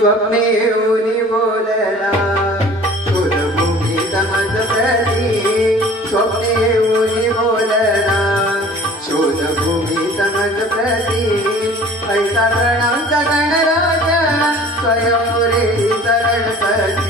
स्वप्ने येऊनी बोलला कुलभूमी समजली स्वप्ने येऊनी बोलला शोधभूमी समजली ऐसा स्वयं गणराजा स्वयंपुरे शरणपती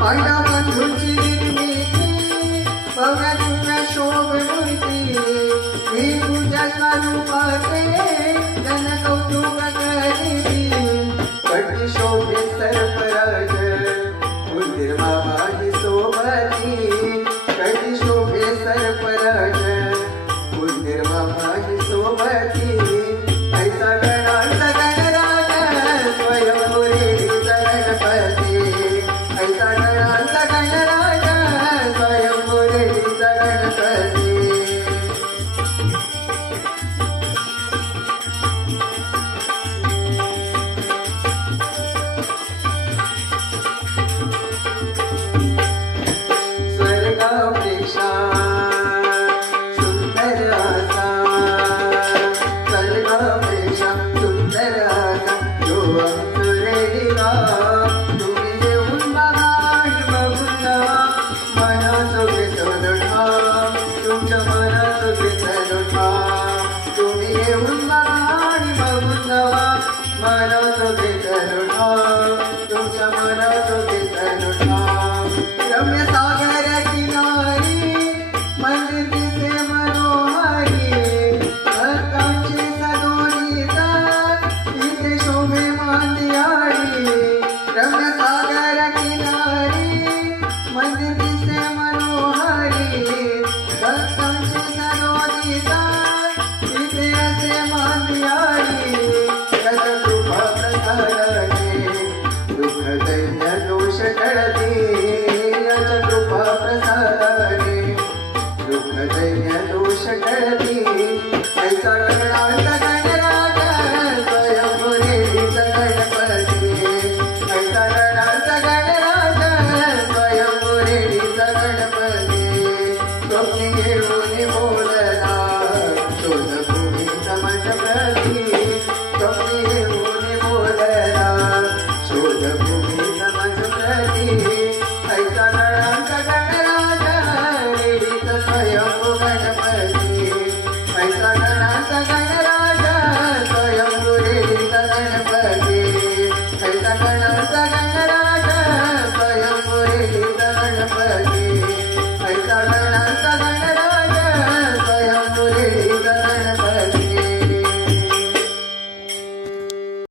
पंडा बंधूची 감사합니다. देऊनारी बघुंदवा मनात ते तरुणा तुमच्या मनात ते तरुणा रम्य दोष टळते याच्या कृपा प्रसादाने दुःख दैन्य दोष टळते ऐसा